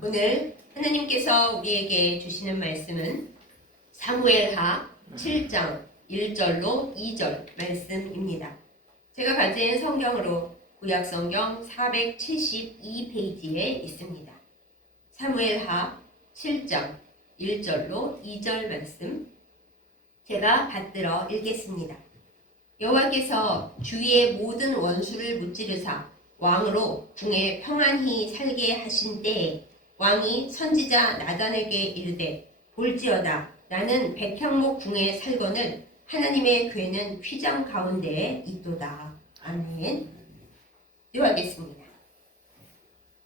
오늘 하나님께서 우리에게 주시는 말씀은 사무엘하 7장 1절로 2절 말씀입니다. 제가 가진 성경으로 구약성경 472페이지에 있습니다. 사무엘하 7장 1절로 2절 말씀 제가 받들어 읽겠습니다. 여호와께서 주위의 모든 원수를 무찌르사 왕으로 궁에 평안히 살게 하신 때에 왕이 선지자 나단에게 이르되 볼지어다 나는 백향목 궁에 살거늘 하나님의 궤는 휘장 가운데에 있도다. 아멘. 기도하겠습니다.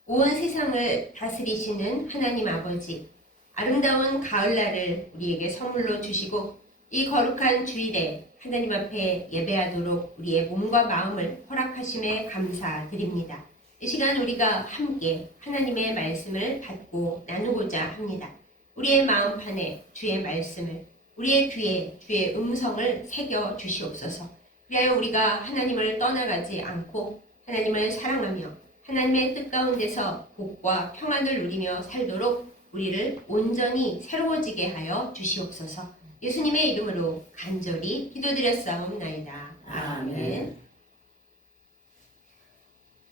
온 세상을 다스리시는 하나님 아버지, 아름다운 가을날을 우리에게 선물로 주시고 이 거룩한 주일에 하나님 앞에 예배하도록 우리의 몸과 마음을 허락하심에 감사드립니다. 이 시간 우리가 함께 하나님의 말씀을 받고 나누고자 합니다. 우리의 마음판에 주의 말씀을, 우리의 귀에 주의 음성을 새겨 주시옵소서. 그리하여 우리가 하나님을 떠나가지 않고 하나님을 사랑하며 하나님의 뜻 가운데서 복과 평안을 누리며 살도록 우리를 온전히 새로워지게 하여 주시옵소서. 예수님의 이름으로 간절히 기도드렸사옵나이다. 아멘.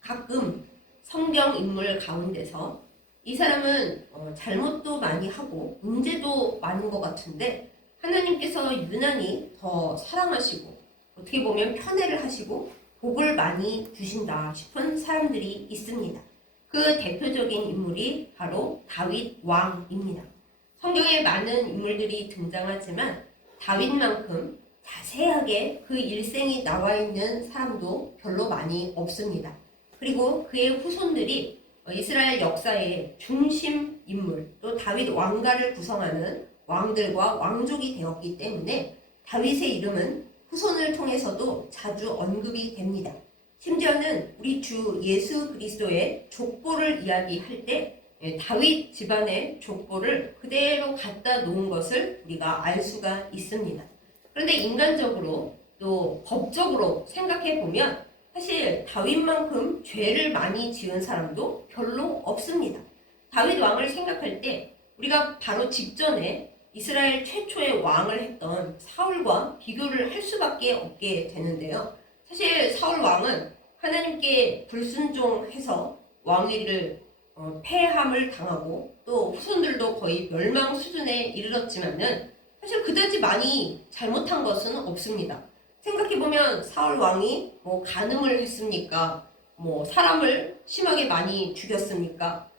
가끔 성경 인물 가운데서 이 사람은 잘못도 많이 하고 문제도 많은 것 같은데 하나님께서 유난히 더 사랑하시고 어떻게 보면 편애를 하시고 복을 많이 주신다 싶은 사람들이 있습니다. 그 대표적인 인물이 바로 다윗 왕입니다. 성경에 많은 인물들이 등장하지만 다윗만큼 자세하게 그 일생이 나와 있는 사람도 별로 많이 없습니다. 그리고 그의 후손들이 이스라엘 역사의 중심 인물, 또 다윗 왕가를 구성하는 왕들과 왕족이 되었기 때문에 다윗의 이름은 후손을 통해서도 자주 언급이 됩니다. 심지어는 우리 주 예수 그리스도의 족보를 이야기할 때 다윗 집안의 족보를 그대로 갖다 놓은 것을 우리가 알 수가 있습니다. 그런데 인간적으로 또 법적으로 생각해 보면 사실 다윗만큼 죄를 많이 지은 사람도 별로 없습니다. 다윗 왕을 생각할 때 우리가 바로 직전에 이스라엘 최초의 왕을 했던 사울과 비교를 할 수밖에 없게 되는데요. 사실 사울 왕은 하나님께 불순종해서 왕위를 폐함을 당하고 또 후손들도 거의 멸망 수준에 이르렀지만은 사실 그다지 많이 잘못한 것은 없습니다. 생각해보면 사울 왕이 간음을 했습니까? 사람을 심하게 많이 죽였습니까?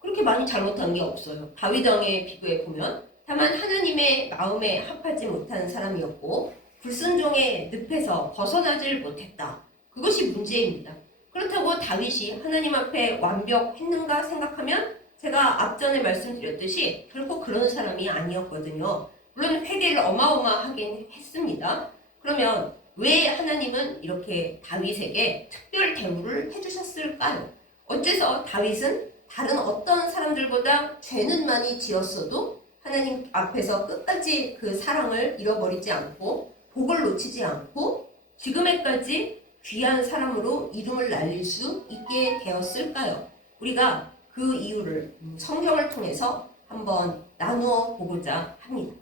그렇게 많이 잘못한 게 없어요. 다윗 왕에 비교해 보면 다만 하나님의 마음에 합하지 못한 사람이었고 불순종의 늪에서 벗어나질 못했다. 그것이 문제입니다. 그렇다고 다윗이 하나님 앞에 완벽했는가 생각하면 제가 앞전에 말씀드렸듯이 결코 그런 사람이 아니었거든요. 물론 회개를 어마어마하게 했습니다. 그러면 왜 하나님은 이렇게 다윗에게 특별 대우를 해주셨을까요? 어째서 다윗은 다른 어떤 사람들보다 죄는 많이 지었어도 하나님 앞에서 끝까지 그 사랑을 잃어버리지 않고 복을 놓치지 않고 지금에까지 귀한 사람으로 이름을 날릴 수 있게 되었을까요? 우리가 그 이유를 성경을 통해서 한번 나누어 보고자 합니다.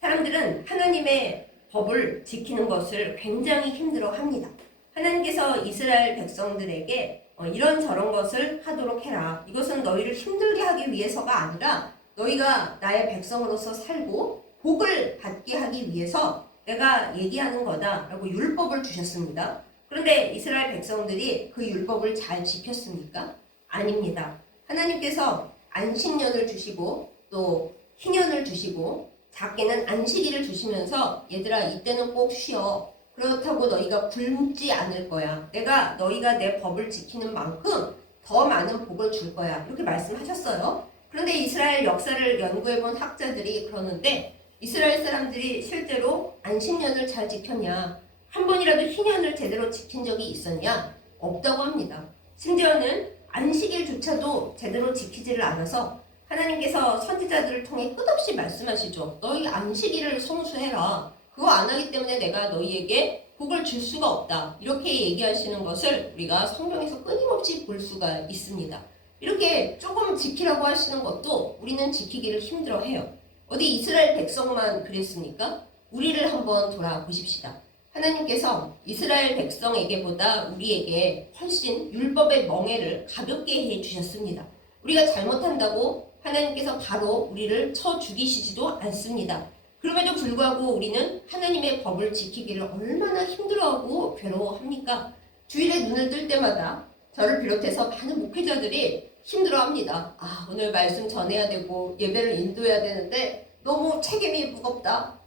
사람들은 하나님의 법을 지키는 것을 굉장히 힘들어합니다. 하나님께서 이스라엘 백성들에게 이런저런 것을 하도록 해라. 이것은 너희를 힘들게 하기 위해서가 아니라 너희가 나의 백성으로서 살고 복을 받게 하기 위해서 내가 얘기하는 거다라고 율법을 주셨습니다. 그런데 이스라엘 백성들이 그 율법을 잘 지켰습니까? 아닙니다. 하나님께서 안식년을 주시고 또 희년을 주시고 작게는 안식일을 주시면서 얘들아 이때는 꼭 쉬어. 그렇다고 너희가 굶지 않을 거야. 내가 너희가 내 법을 지키는 만큼 더 많은 복을 줄 거야. 이렇게 말씀하셨어요. 그런데 이스라엘 역사를 연구해본 학자들이 그러는데 이스라엘 사람들이 실제로 안식년을 잘 지켰냐? 한 번이라도 희년을 제대로 지킨 적이 있었냐? 없다고 합니다. 심지어는 안식일조차도 제대로 지키지를 않아서 하나님께서 선지자들을 통해 끝없이 말씀하시죠. 너희 안식일을 성수해라. 그거 안 하기 때문에 내가 너희에게 복을 줄 수가 없다. 이렇게 얘기하시는 것을 우리가 성경에서 끊임없이 볼 수가 있습니다. 이렇게 조금 지키라고 하시는 것도 우리는 지키기를 힘들어해요. 어디 이스라엘 백성만 그랬습니까? 우리를 한번 돌아보십시다. 하나님께서 이스라엘 백성에게보다 우리에게 훨씬 율법의 멍에를 가볍게 해주셨습니다. 우리가 잘못한다고 하나님께서 바로 우리를 쳐 죽이시지도 않습니다. 그럼에도 불구하고 우리는 하나님의 법을 지키기를 얼마나 힘들어하고 괴로워합니까? 주일에 눈을 뜰 때마다 저를 비롯해서 많은 목회자들이 힘들어합니다. 오늘 말씀 전해야 되고 예배를 인도해야 되는데 너무 책임이 무겁다.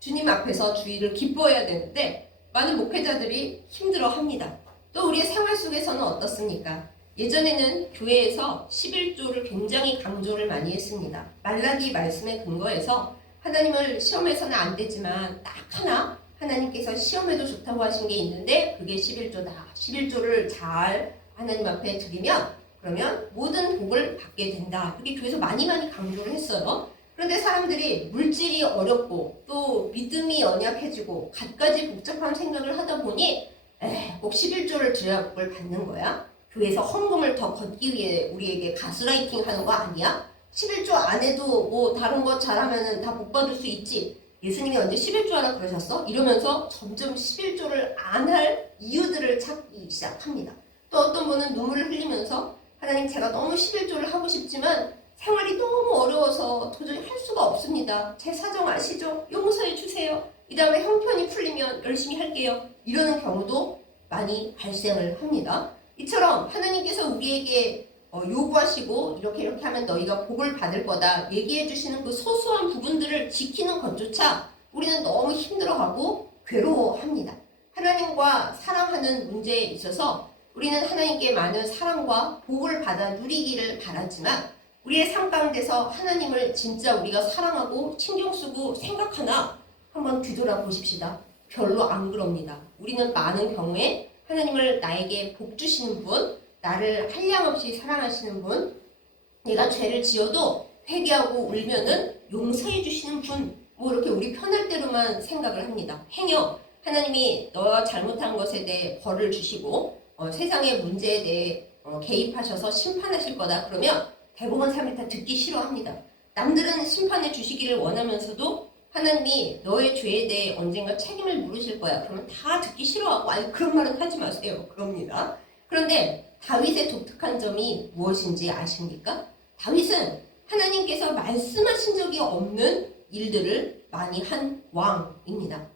주님 앞에서 주일을 기뻐해야 되는데 많은 목회자들이 힘들어합니다. 또 우리의 생활 속에서는 어떻습니까? 예전에는 교회에서 11조를 굉장히 강조를 많이 했습니다. 말라기 말씀에 근거해서 하나님을 시험해서는 안 되지만 딱 하나 하나님께서 시험해도 좋다고 하신 게 있는데 그게 11조다. 11조를 잘 하나님 앞에 드리면 그러면 모든 복을 받게 된다. 그렇게 교회에서 많이 강조를 했어요. 그런데 사람들이 물질이 어렵고 또 믿음이 연약해지고 갖가지 복잡한 생각을 하다 보니 꼭 11조를 드려야 복을 받는 거야? 교회에서 헌금을 더 걷기 위해 우리에게 가스라이팅 하는 거 아니야? 11조 안 해도 뭐 다른 거 잘하면 다 복 받을 수 있지. 예수님이 언제 11조 하라 그러셨어? 이러면서 점점 11조를 안 할 이유들을 찾기 시작합니다. 또 어떤 분은 눈물을 흘리면서 하나님 제가 너무 11조를 하고 싶지만 생활이 너무 어려워서 도저히 할 수가 없습니다. 제 사정 아시죠? 용서해 주세요. 이 다음에 형편이 풀리면 열심히 할게요. 이러는 경우도 많이 발생을 합니다. 이처럼 하나님께서 우리에게 요구하시고 이렇게 하면 너희가 복을 받을 거다 얘기해 주시는 그 소소한 부분들을 지키는 것조차 우리는 너무 힘들어하고 괴로워합니다. 하나님과 사랑하는 문제에 있어서 우리는 하나님께 많은 사랑과 복을 받아 누리기를 바라지만 우리의 삶 가운데서 하나님을 진짜 우리가 사랑하고 신경 쓰고 생각하나 한번 뒤돌아보십시다. 별로 안 그럽니다. 우리는 많은 경우에 하나님을 나에게 복 주시는 분, 나를 한량없이 사랑하시는 분, 내가 죄를 지어도 회개하고 울면은 용서해 주시는 분, 뭐 이렇게 우리 편할 대로만 생각을 합니다. 행여 하나님이 너가 잘못한 것에 대해 벌을 주시고 세상의 문제에 대해 개입하셔서 심판하실 거다. 그러면 대부분 사람이 다 듣기 싫어합니다. 남들은 심판해 주시기를 원하면서도 하나님이 너의 죄에 대해 언젠가 책임을 물으실 거야. 그러면 다 듣기 싫어하고 아니 그런 말은 하지 마세요. 그럽니다. 그런데 다윗의 독특한 점이 무엇인지 아십니까? 다윗은 하나님께서 말씀하신 적이 없는 일들을 많이 한 왕입니다.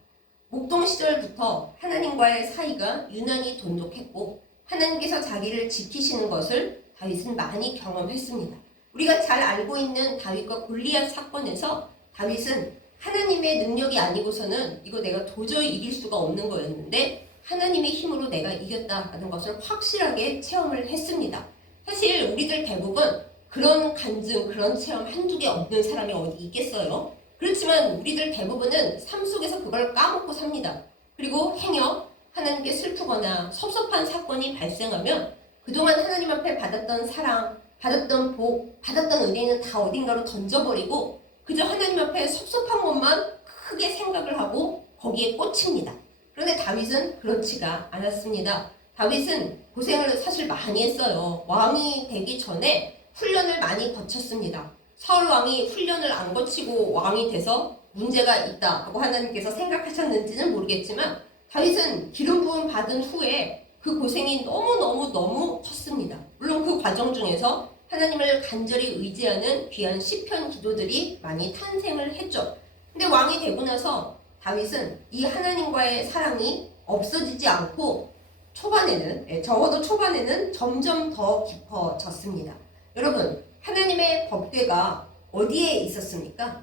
목동 시절부터 하나님과의 사이가 유난히 돈독했고 하나님께서 자기를 지키시는 것을 다윗은 많이 경험했습니다. 우리가 잘 알고 있는 다윗과 골리앗 사건에서 다윗은 하나님의 능력이 아니고서는 이거 내가 도저히 이길 수가 없는 거였는데 하나님의 힘으로 내가 이겼다는 것을 확실하게 체험을 했습니다. 사실 우리들 대부분 그런 간증, 그런 체험 한두 개 없는 사람이 어디 있겠어요? 그렇지만 우리들 대부분은 삶 속에서 그걸 까먹고 삽니다. 그리고 행여 하나님께 슬프거나 섭섭한 사건이 발생하면 그동안 하나님 앞에 받았던 사랑, 받았던 복, 받았던 은혜는 다 어딘가로 던져버리고 그저 하나님 앞에 섭섭한 것만 크게 생각을 하고 거기에 꽂힙니다. 그런데 다윗은 그렇지가 않았습니다. 다윗은 고생을 사실 많이 했어요. 왕이 되기 전에 훈련을 많이 거쳤습니다. 사울 왕이 훈련을 안 거치고 왕이 돼서 문제가 있다고 하나님께서 생각하셨는지는 모르겠지만 다윗은 기름 부음 받은 후에 그 고생이 너무 컸습니다. 물론 그 과정 중에서 하나님을 간절히 의지하는 귀한 시편 기도들이 많이 탄생을 했죠. 근데 왕이 되고 나서 다윗은 이 하나님과의 사랑이 없어지지 않고 적어도 초반에는 점점 더 깊어졌습니다. 여러분, 하나님의 법궤가 어디에 있었습니까?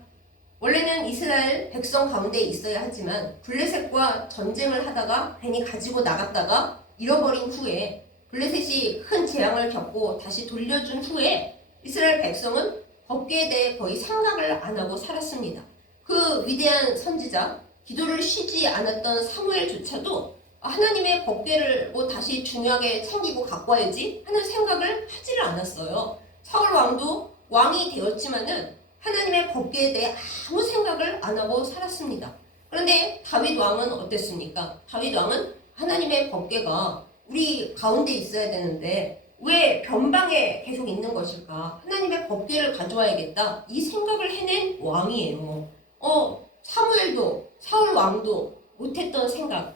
원래는 이스라엘 백성 가운데 있어야 하지만 블레셋과 전쟁을 하다가 괜히 가지고 나갔다가 잃어버린 후에 블레셋이 큰 재앙을 겪고 다시 돌려준 후에 이스라엘 백성은 법궤에 대해 거의 생각을 안 하고 살았습니다. 그 위대한 선지자, 기도를 쉬지 않았던 사무엘조차도 하나님의 법궤를 다시 중요하게 챙기고 갖고 와야지 하는 생각을 하지를 않았어요. 사울 왕도 왕이 되었지만은 하나님의 법궤에 대해 아무 생각을 안 하고 살았습니다. 그런데 다윗 왕은 어땠습니까? 다윗 왕은 하나님의 법궤가 우리 가운데 있어야 되는데 왜 변방에 계속 있는 것일까? 하나님의 법궤를 가져와야겠다. 이 생각을 해낸 왕이에요. 사무엘도 사울 왕도 못했던 생각,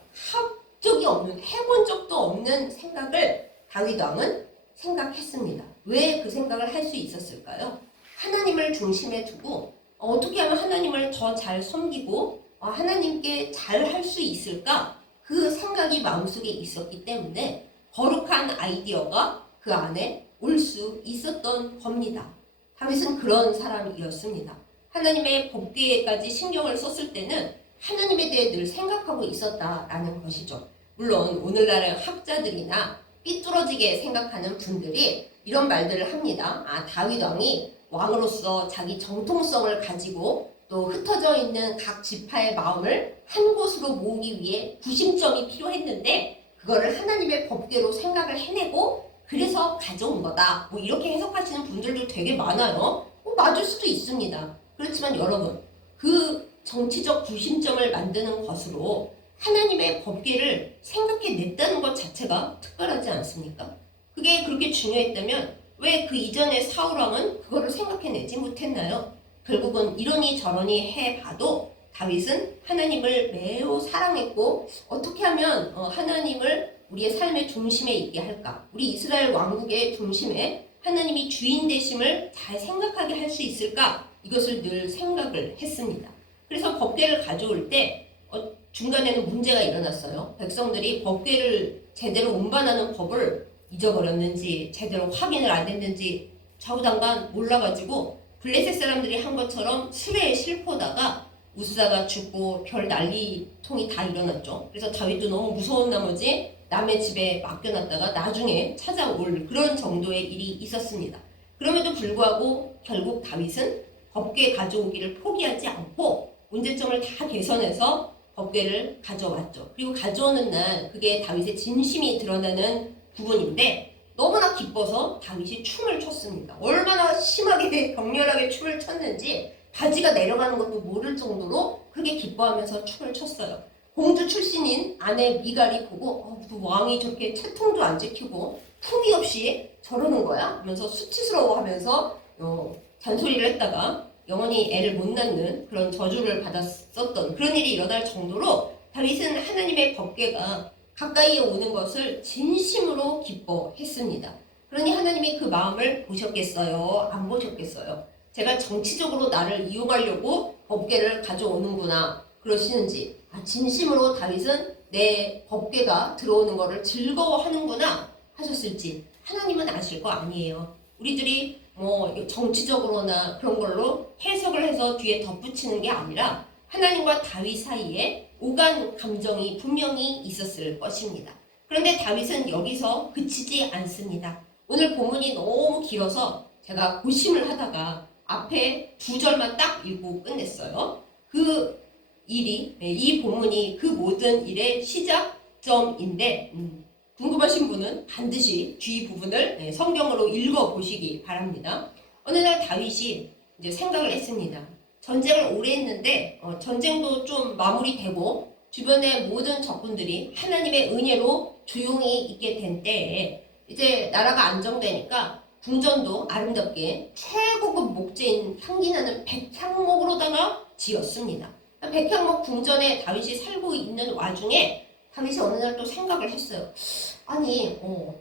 적이 없는, 해본 적도 없는 생각을 다윗 왕은 생각했습니다. 왜 그 생각을 할 수 있었을까요? 하나님을 중심에 두고 어떻게 하면 하나님을 더 잘 섬기고 하나님께 잘 할 수 있을까? 그 생각이 마음속에 있었기 때문에 거룩한 아이디어가 그 안에 올 수 있었던 겁니다. 다윗은 그런 사람이었습니다. 하나님의 법궤에까지 신경을 썼을 때는 하나님에 대해 늘 생각하고 있었다라는 것이죠. 물론 오늘날의 학자들이나 삐뚤어지게 생각하는 분들이 이런 말들을 합니다. 다윗 왕이 왕으로서 자기 정통성을 가지고 또 흩어져 있는 각 지파의 마음을 한 곳으로 모으기 위해 구심점이 필요했는데 그거를 하나님의 법궤로 생각을 해내고 그래서 가져온 거다. 이렇게 해석하시는 분들도 되게 많아요. 맞을 수도 있습니다. 그렇지만 여러분, 그 정치적 구심점을 만드는 것으로 하나님의 법궤를 생각해냈다는 것 자체가 특별하지 않습니까? 그게 그렇게 중요했다면 왜 그 이전에 사울왕은 그거를 생각해내지 못했나요? 결국은 이러니 저러니 해봐도 다윗은 하나님을 매우 사랑했고 어떻게 하면 하나님을 우리의 삶의 중심에 있게 할까? 우리 이스라엘 왕국의 중심에 하나님이 주인 되심을 잘 생각하게 할 수 있을까? 이것을 늘 생각을 했습니다. 그래서 법궤를 가져올 때 중간에는 문제가 일어났어요. 백성들이 법궤를 제대로 운반하는 법을 잊어버렸는지 제대로 확인을 안 했는지 좌우당간 몰라가지고 블레셋 사람들이 한 것처럼 수레에 실고다가 우사가 죽고 별 난리통이 다 일어났죠. 그래서 다윗도 너무 무서운 나머지 남의 집에 맡겨놨다가 나중에 찾아올 그런 정도의 일이 있었습니다. 그럼에도 불구하고 결국 다윗은 법궤 가져오기를 포기하지 않고 문제점을 다 개선해서 법궤를 가져왔죠. 그리고 가져오는 날 그게 다윗의 진심이 드러나는 부분인데 너무나 기뻐서 다윗이 춤을 췄습니다. 얼마나 심하게 격렬하게 춤을 췄는지 바지가 내려가는 것도 모를 정도로 그렇게 기뻐하면서 춤을 췄어요. 공주 출신인 아내 미갈이 보고 왕이 저렇게 채통도 안 지키고 품위 없이 저러는 거야? 하면서 수치스러워하면서 잔소리를 했다가 영원히 애를 못 낳는 그런 저주를 받았었던 그런 일이 일어날 정도로 다윗은 하나님의 법궤가 가까이에 오는 것을 진심으로 기뻐했습니다. 그러니 하나님이 그 마음을 보셨겠어요? 안 보셨겠어요? 제가 정치적으로 나를 이용하려고 법궤를 가져오는구나 그러시는지 진심으로 다윗은 내 법궤가 들어오는 것을 즐거워하는구나 하셨을지 하나님은 아실 거 아니에요. 우리들이 정치적으로나 그런 걸로 해석을 해서 뒤에 덧붙이는 게 아니라 하나님과 다윗 사이에 오간 감정이 분명히 있었을 것입니다. 그런데 다윗은 여기서 그치지 않습니다. 오늘 본문이 너무 길어서 제가 고심을 하다가 앞에 2절만 딱 읽고 끝냈어요. 이 본문이 그 모든 일의 시작점인데 궁금하신 분은 반드시 뒤 부분을 성경으로 읽어보시기 바랍니다. 어느 날 다윗이 이제 생각을 했습니다. 전쟁을 오래 했는데 전쟁도 좀 마무리되고 주변의 모든 적군들이 하나님의 은혜로 조용히 있게 된 때에 이제 나라가 안정되니까 궁전도 아름답게 최고급 목재인 향기나는 백향목으로다가 지었습니다. 백향목 궁전에 다윗이 살고 있는 와중에 다윗이 어느 날 또 생각을 했어요.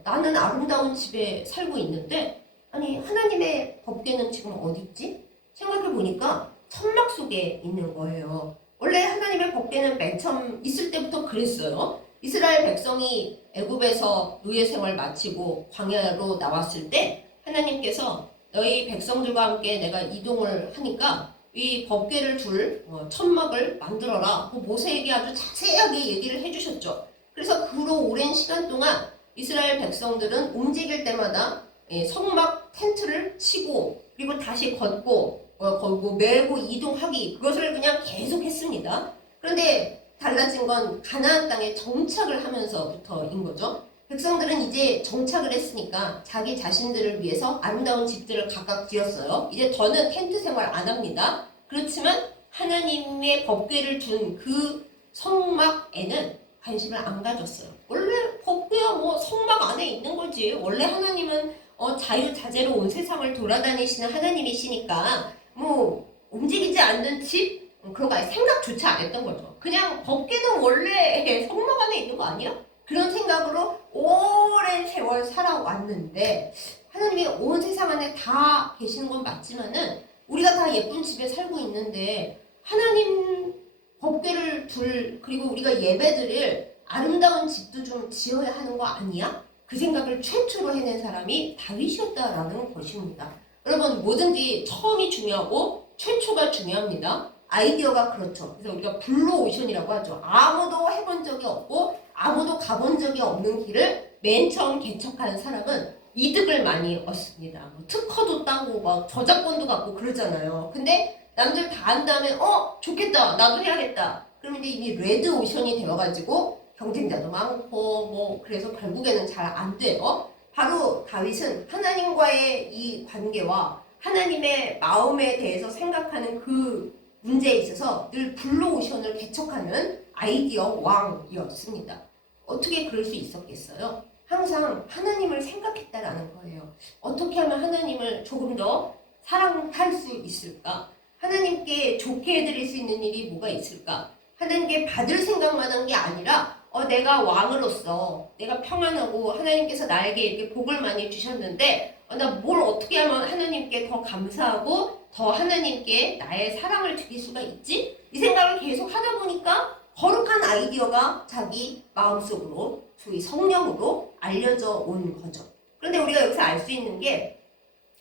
나는 아름다운 집에 살고 있는데 하나님의 법궤는 지금 어디 있지? 생각해보니까 천막 속에 있는 거예요. 원래 하나님의 법궤는 맨 처음 있을 때부터 그랬어요. 이스라엘 백성이 애굽에서 노예 생활 마치고 광야로 나왔을 때 하나님께서 너희 백성들과 함께 내가 이동을 하니까 이 법궤를 둘 천막을 만들어라. 모세에게 아주 자세하게 얘기를 해주셨죠. 그래서 그로 오랜 시간 동안 이스라엘 백성들은 움직일 때마다 성막 텐트를 치고 그리고 다시 걷고 메고 이동하기 그것을 그냥 계속했습니다. 그런데 달라진 건 가나안 땅에 정착을 하면서부터인 거죠. 백성들은 이제 정착을 했으니까 자기 자신들을 위해서 아름다운 집들을 각각 지었어요. 이제 더는 텐트 생활 안 합니다. 그렇지만 하나님의 법궤를 둔 그 성막에는 관심을 안 가졌어요. 원래 법궤 그냥 뭐 성막 안에 있는 거지. 원래 하나님은 자유자재로 온 세상을 돌아다니시는 하나님이시니까 뭐 움직이지 않는 집 그런 거 아예 생각조차 안 했던 거죠. 그냥 법궤는 원래 성막 안에 있는 거 아니야? 그런 생각으로 오랜 세월 살아왔는데 하나님이 온 세상 안에 다 계시는 건 맞지만은 우리가 다 예쁜 집에 살고 있는데 하나님 법궤를 그리고 우리가 예배드릴 아름다운 집도 좀 지어야 하는 거 아니야? 그 생각을 최초로 해낸 사람이 다윗이었다라는 것입니다. 여러분 뭐든지 처음이 중요하고 최초가 중요합니다. 아이디어가 그렇죠. 그래서 우리가 블루오션이라고 하죠. 아무도 해본 적이 없고 아무도 가본 적이 없는 길을 맨 처음 개척한 사람은 이득을 많이 얻습니다. 뭐 특허도 따고 막 저작권도 갖고 그러잖아요. 근데 남들 다 한 다음에 좋겠다 나도 해야겠다. 그러면 이제 이미 레드 오션이 되어가지고 경쟁자도 많고 뭐 그래서 결국에는 잘 안 돼요. 바로 다윗은 하나님과의 이 관계와 하나님의 마음에 대해서 생각하는 그 문제에 있어서 늘 블루오션을 개척하는 아이디어 왕이었습니다. 어떻게 그럴 수 있었겠어요? 항상 하나님을 생각했다라는 거예요. 어떻게 하면 하나님을 조금 더 사랑할 수 있을까? 하나님께 좋게 해드릴 수 있는 일이 뭐가 있을까? 하나님께 받을 생각만 한 게 아니라 내가 왕으로서 내가 평안하고 하나님께서 나에게 이렇게 복을 많이 주셨는데 나 뭘 어떻게 하면 하나님께 더 감사하고 더 하나님께 나의 사랑을 드릴 수가 있지? 이 생각을 계속 하다 보니까 거룩한 아이디어가 자기 마음속으로 소위 성령으로 알려져 온 거죠. 그런데 우리가 여기서 알 수 있는 게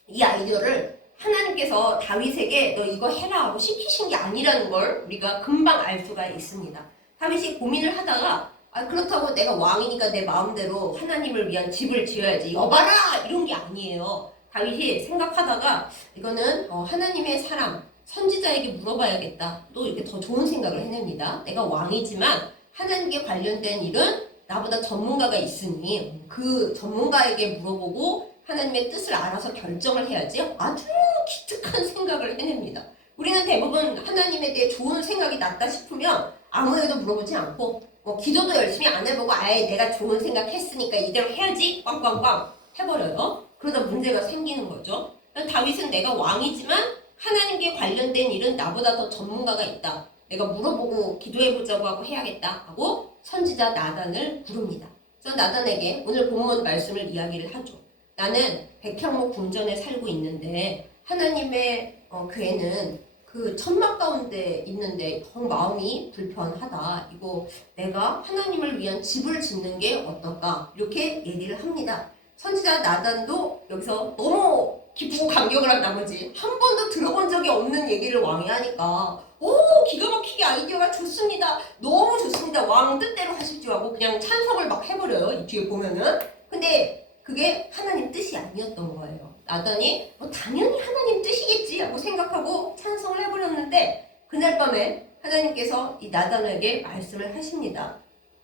이 아이디어를 하나님께서 다윗에게 너 이거 해라 하고 시키신 게 아니라는 걸 우리가 금방 알 수가 있습니다. 다윗이 고민을 하다가 그렇다고 내가 왕이니까 내 마음대로 하나님을 위한 집을 지어야지 여봐라 이런 게 아니에요. 다윗이 생각하다가 이거는 하나님의 사람 선지자에게 물어봐야겠다. 또 이렇게 더 좋은 생각을 해냅니다. 내가 왕이지만 하나님께 관련된 일은 나보다 전문가가 있으니 그 전문가에게 물어보고 하나님의 뜻을 알아서 결정을 해야지. 아주 기특한 생각을 해냅니다. 우리는 대부분 하나님에 대해 좋은 생각이 났다 싶으면 아무에게도 물어보지 않고 기도도 열심히 안 해보고 아예 내가 좋은 생각 했으니까 이대로 해야지 꽝꽝꽝 해버려요. 그러다 문제가 생기는 거죠. 다윗은 내가 왕이지만 하나님께 관련된 일은 나보다 더 전문가가 있다. 내가 물어보고 기도해보자고 하고 해야겠다 하고 선지자 나단을 부릅니다. 그래서 나단에게 오늘 본문 말씀을 이야기를 하죠. 나는 백향목 궁전에 살고 있는데 하나님의 교회는 그 천막 가운데 있는데 정 마음이 불편하다. 이거 내가 하나님을 위한 집을 짓는 게 어떨까? 이렇게 얘기를 합니다. 선지자 나단도 여기서 너무 기쁘고 감격을 한 나머지 한 번도 들어본 적이 없는 얘기를 왕이 하니까 기가 막히게 아이디어가 좋습니다. 너무 좋습니다. 왕 뜻대로 하십시오 하고 그냥 찬성을 막 해버려요. 이 뒤에 보면은. 근데 그게 하나님 뜻이 아니었던 거예요. 나단이 당연히 하나님 뜻이겠지 하고 생각하고 찬성을 해버렸는데 그날 밤에 하나님께서 이 나단에게 말씀을 하십니다.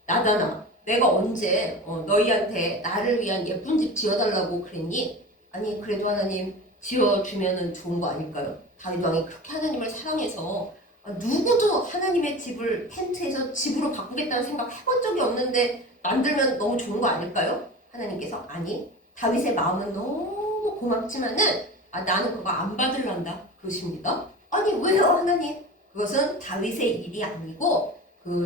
나단아, 내가 언제 너희한테 나를 위한 예쁜 집 지어달라고 그랬니? 아니 그래도 하나님 지어주면 좋은 거 아닐까요? 다윗 왕이 그렇게 하나님을 사랑해서 누구도 하나님의 집을 텐트에서 집으로 바꾸겠다는 생각 해본 적이 없는데 만들면 너무 좋은 거 아닐까요? 하나님께서 아니 다윗의 마음은 너무 고맙지만은 나는 그거 안 받을란다 그러십니다. 아니 왜요 하나님? 그것은 다윗의 일이 아니고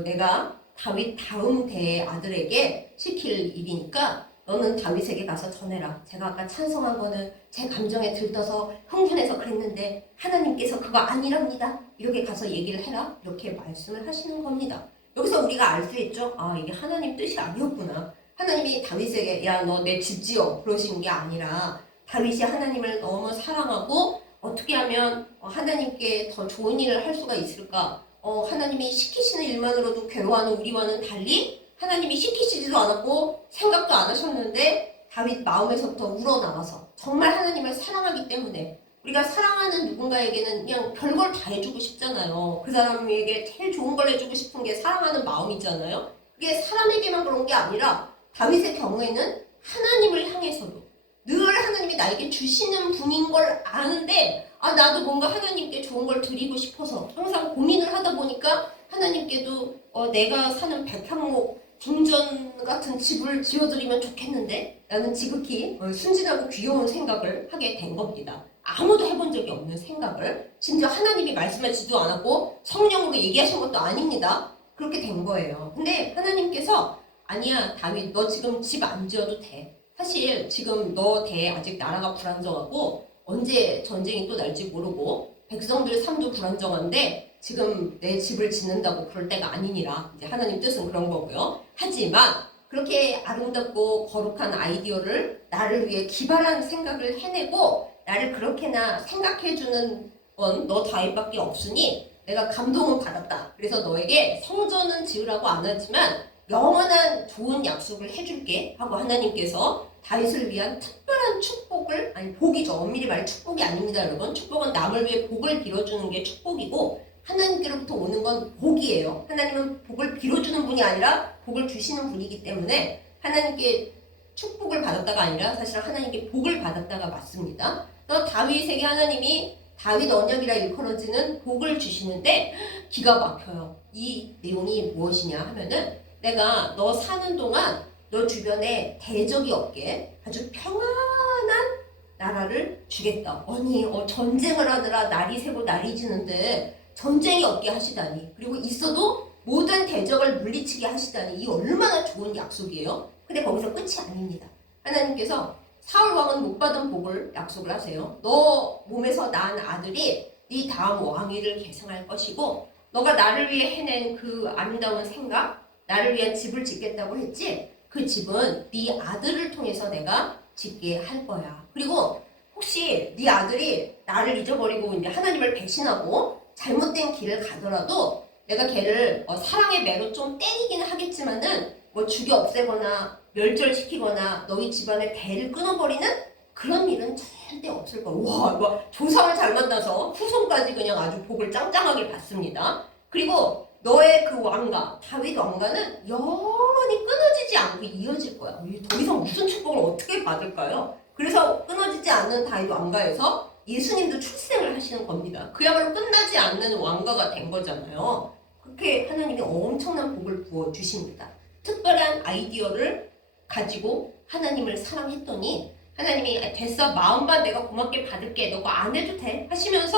내가 다윗 다음 대의 아들에게 시킬 일이니까 너는 다윗에게 가서 전해라. 제가 아까 찬성한 거는 제 감정에 들떠서 흥분해서 그랬는데 하나님께서 그거 아니랍니다. 이렇게 가서 얘기를 해라. 이렇게 말씀을 하시는 겁니다. 여기서 우리가 알 수 있죠. 이게 하나님 뜻이 아니었구나. 하나님이 다윗에게 야 너 내 집 지어 그러신 게 아니라 다윗이 하나님을 너무 사랑하고 어떻게 하면 하나님께 더 좋은 일을 할 수가 있을까? 하나님이 시키시는 일만으로도 괴로워하는 우리와는 달리 하나님이 시키시지도 않았고 생각도 안 하셨는데 다윗 마음에서부터 우러나와서 정말 하나님을 사랑하기 때문에 우리가 사랑하는 누군가에게는 그냥 별걸 다 해주고 싶잖아요. 그 사람에게 제일 좋은 걸 해주고 싶은 게 사랑하는 마음이잖아요. 그게 사람에게만 그런 게 아니라 다윗의 경우에는 하나님을 향해서도 늘 하나님이 나에게 주시는 분인 걸 아는데 나도 뭔가 하나님께 좋은 걸 드리고 싶어서 항상 고민을 하다 보니까 하나님께도 내가 사는 백향목 궁전 같은 집을 지어드리면 좋겠는데 라는 지극히 순진하고 귀여운 생각을 하게 된 겁니다. 아무도 해본 적이 없는 생각을, 심지어 하나님이 말씀하지도 않았고 성령으로 얘기하신 것도 아닙니다. 그렇게 된 거예요. 근데 하나님께서 아니야 다윗, 너 지금 집 안 지어도 돼. 사실 지금 너 대 아직 나라가 불안정하고 언제 전쟁이 또 날지 모르고 백성들 삶도 불안정한데 지금 내 집을 짓는다고 그럴 때가 아니니라. 이제 하나님 뜻은 그런 거고요. 하지만 그렇게 아름답고 거룩한 아이디어를 나를 위해 기발한 생각을 해내고 나를 그렇게나 생각해주는 건 너 다윗밖에 없으니 내가 감동을 받았다. 그래서 너에게 성전은 지으라고 안 하지만 영원한 좋은 약속을 해줄게 하고 하나님께서 다윗을 위한 특별한 축복을, 아니 복이죠. 엄밀히 말해 축복이 아닙니다 여러분. 축복은 남을 위해 복을 빌어주는 게 축복이고 하나님께로부터 오는 건 복이에요. 하나님은 복을 빌어주는 분이 아니라 복을 주시는 분이기 때문에 하나님께 축복을 받았다가 아니라 사실 하나님께 복을 받았다가 맞습니다. 또 다윗에게 하나님이 다윗 언약이라 일컬어지는 복을 주시는데 기가 막혀요. 이 내용이 무엇이냐 하면은 내가 너 사는 동안 너 주변에 대적이 없게 아주 평안한 나라를 주겠다. 아니 전쟁을 하느라 날이 새고 날이 지는데 전쟁이 없게 하시다니, 그리고 있어도 모든 대적을 물리치게 하시다니, 이 얼마나 좋은 약속이에요. 근데 거기서 끝이 아닙니다. 하나님께서 사울 왕은 못 받은 복을 약속을 하세요. 너 몸에서 낳은 아들이 네 다음 왕위를 계승할 것이고 너가 나를 위해 해낸 그 아름다운 생각, 나를 위한 집을 짓겠다고 했지? 그 집은 네 아들을 통해서 내가 짓게 할 거야. 그리고 혹시 네 아들이 나를 잊어버리고 이제 하나님을 배신하고 잘못된 길을 가더라도 내가 걔를 사랑의 매로 좀 때리기는 하겠지만은 뭐 죽여 없애거나 멸절시키거나 너희 집안의 대를 끊어버리는 그런 일은 절대 없을 거야. 와, 뭐 조상을 잘 만나서 후손까지 그냥 아주 복을 짱짱하게 받습니다. 그리고 너의 그 왕가, 다윗 왕가는 영원히 끊어지지 않고 이어질 거야. 더 이상 무슨 축복을 어떻게 받을까요? 그래서 끊어지지 않는 다윗 왕가에서 예수님도 출생을 하시는 겁니다. 그야말로 끝나지 않는 왕가가 된 거잖아요. 그렇게 하나님이 엄청난 복을 부어주십니다. 특별한 아이디어를 가지고 하나님을 사랑했더니 하나님이 됐어, 마음만 내가 고맙게 받을게, 너가 안 해도 돼 하시면서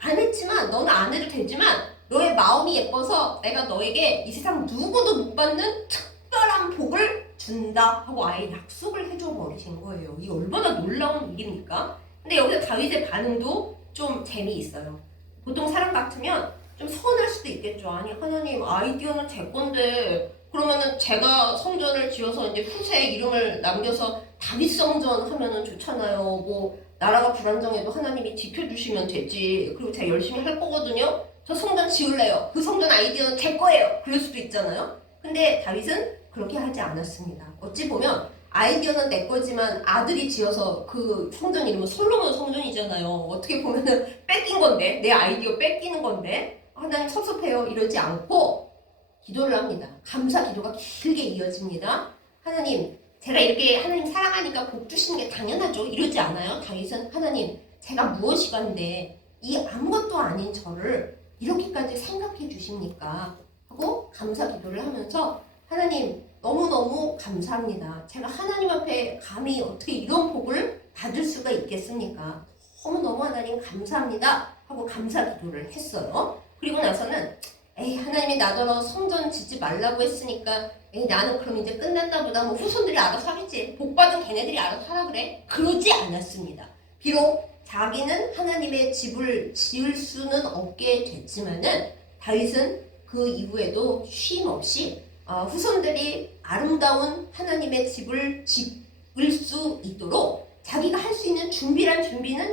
안 했지만, 너는 안 해도 되지만 너의 마음이 예뻐서 내가 너에게 이 세상 누구도 못 받는 특별한 복을 준다 하고 아예 약속을 해줘 버리신 거예요. 이 얼마나 놀라운 일입니까? 근데 여기서 다윗의 반응도 좀 재미있어요. 보통 사람 같으면 좀 서운할 수도 있겠죠. 아니 하나님, 아이디어는 제 건데 그러면은 제가 성전을 지어서 이제 후세에 이름을 남겨서 다윗 성전 하면은 좋잖아요. 뭐 나라가 불안정해도 하나님이 지켜주시면 되지. 그리고 제가 열심히 할 거거든요. 저 성전 지을래요. 그 성전 아이디어는 제 거예요. 그럴 수도 있잖아요. 근데 다윗은 그렇게 하지 않았습니다. 어찌 보면 아이디어는 내 거지만 아들이 지어서 그 성전 이름은 솔로몬 성전이잖아요. 어떻게 보면은 뺏긴 건데, 내 아이디어 뺏기는 건데 하나님 섭섭해요 이러지 않고 기도를 합니다. 감사 기도가 길게 이어집니다. 하나님, 제가 이렇게 하나님 사랑하니까 복 주시는 게 당연하죠. 이러지 않아요. 다윗은 하나님, 제가 무엇이간데 이 아무것도 아닌 저를 이렇게까지 생각해 주십니까? 하고 감사 기도를 하면서 하나님 너무너무 감사합니다. 제가 하나님 앞에 감히 어떻게 이런 복을 받을 수가 있겠습니까? 너무너무 하나님 감사합니다 하고 감사 기도를 했어요. 그리고 나서는 에이 하나님이 나더러 성전 짓지 말라고 했으니까 에이 나는 그럼 이제 끝났나 보다, 뭐 후손들이 알아서 하겠지, 복받은 걔네들이 알아서 하라 그래. 그러지 않았습니다. 비록 자기는 하나님의 집을 지을 수는 없게 됐지만은 다윗은 그 이후에도 쉼 없이 후손들이 아름다운 하나님의 집을 지을 수 있도록 자기가 할 수 있는 준비는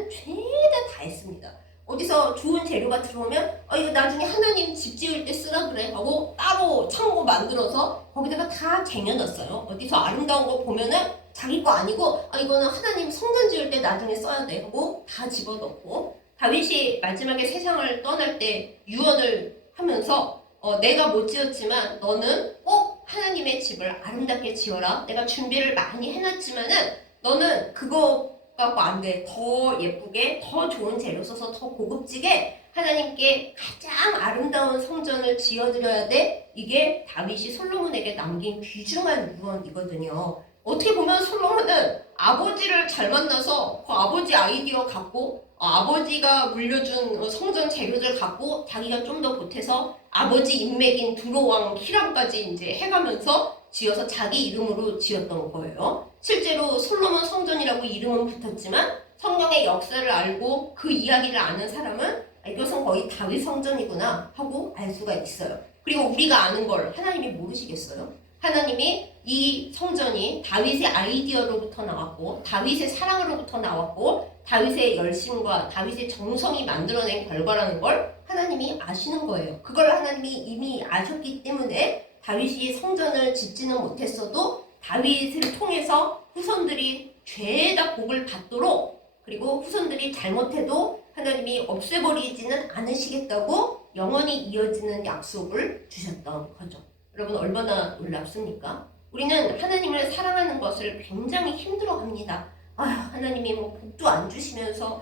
최대한 다 했습니다. 어디서 좋은 재료가 들어오면 이거 나중에 하나님 집 지을 때 쓰라 그래 하고 따로 창고 만들어서 거기다가 다 쟁여놨어요. 어디서 아름다운 거 보면은 자기 거 아니고 이거는 하나님 성전 지을 때 나중에 써야 돼 하고 다 집어넣고, 다윗이 마지막에 세상을 떠날 때 유언을 하면서 내가 못 지었지만 너는 꼭 하나님의 집을 아름답게 지어라. 내가 준비를 많이 해놨지만은 너는 그거 갖고 안 돼. 더 예쁘게, 더 좋은 재료 써서 더 고급지게 하나님께 가장 아름다운 성전을 지어드려야 돼. 이게 다윗이 솔로몬에게 남긴 귀중한 유언이거든요. 어떻게 보면 솔로몬은 아버지를 잘 만나서 그 아버지 아이디어 갖고 아버지가 물려준 성전 재료들 갖고 자기가 좀 더 보태서 아버지 인맥인 두로왕 히람까지 이제 해가면서 지어서 자기 이름으로 지었던 거예요. 실제로 솔로몬 성전이라고 이름은 붙었지만 성경의 역사를 알고 그 이야기를 아는 사람은 이것은 거의 다윗 성전이구나 하고 알 수가 있어요. 그리고 우리가 아는 걸 하나님이 모르시겠어요? 하나님이 이 성전이 다윗의 아이디어로부터 나왔고 다윗의 사랑으로부터 나왔고 다윗의 열심과 다윗의 정성이 만들어낸 결과라는 걸 하나님이 아시는 거예요. 그걸 하나님이 이미 아셨기 때문에 다윗이 성전을 짓지는 못했어도 다윗을 통해서 후손들이 죄에다 복을 받도록 그리고 후손들이 잘못해도 하나님이 없애버리지는 않으시겠다고 영원히 이어지는 약속을 주셨던 거죠. 여러분 얼마나 놀랍습니까? 우리는 하나님을 사랑하는 것을 굉장히 힘들어합니다. 아휴 하나님이 뭐 복도 안 주시면서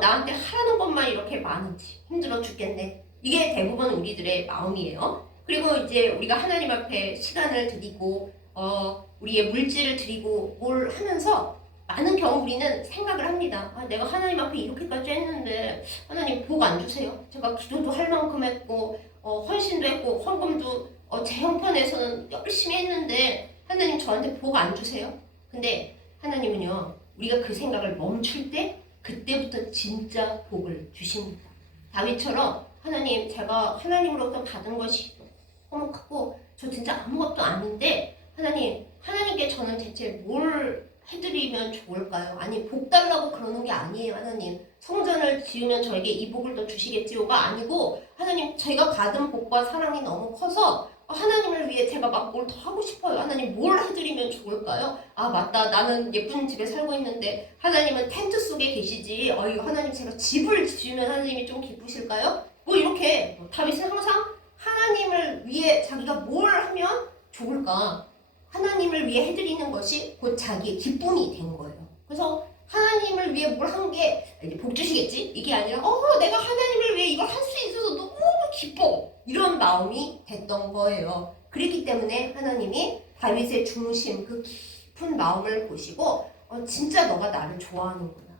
나한테 하라는 것만 이렇게 많은지 힘들어 죽겠네. 이게 대부분 우리들의 마음이에요. 그리고 이제 우리가 하나님 앞에 시간을 드리고 우리의 물질을 드리고 뭘 하면서 많은 경우 우리는 생각을 합니다. 내가 하나님 앞에 이렇게까지 했는데 하나님 복 안 주세요. 제가 기도도 할 만큼 했고 헌신도 했고 헌금도 제 형편에서는 열심히 했는데 하나님 저한테 복 안 주세요. 근데 하나님은요 우리가 그 생각을 멈출 때 그때부터 진짜 복을 주십니다. 다윗처럼 하나님 제가 하나님으로부터 받은 것이 너무 크고 저 진짜 아무것도 아닌데 하나님께 저는 대체 뭘 해드리면 좋을까요? 아니 복 달라고 그러는 게 아니에요. 하나님 성전을 지으면 저에게 이 복을 더 주시겠지요가 아니고 하나님 제가 받은 복과 사랑이 너무 커서 하나님을 위해 제가 막 뭘 더 하고 싶어요. 하나님 뭘 해드리면 좋을까요? 아 맞다 나는 예쁜 집에 살고 있는데 하나님은 텐트 속에 계시지 하나님 제가 집을 지으면 하나님이 좀 기쁘실까요? 뭐 이렇게 다윗은 항상 하나님을 위해 자기가 뭘 하면 좋을까 하나님을 위해 해드리는 것이 곧 자기의 기쁨이 된 거예요. 그래서 하나님을 위해 뭘 한 게 이제 복 주시겠지? 이게 아니라 내가 하나님을 위해 이걸 할 수 있어서 너무 기뻐 이런 마음이 됐던 거예요. 그렇기 때문에 하나님이 다윗의 중심 그 깊은 마음을 보시고 진짜 너가 나를 좋아하는구나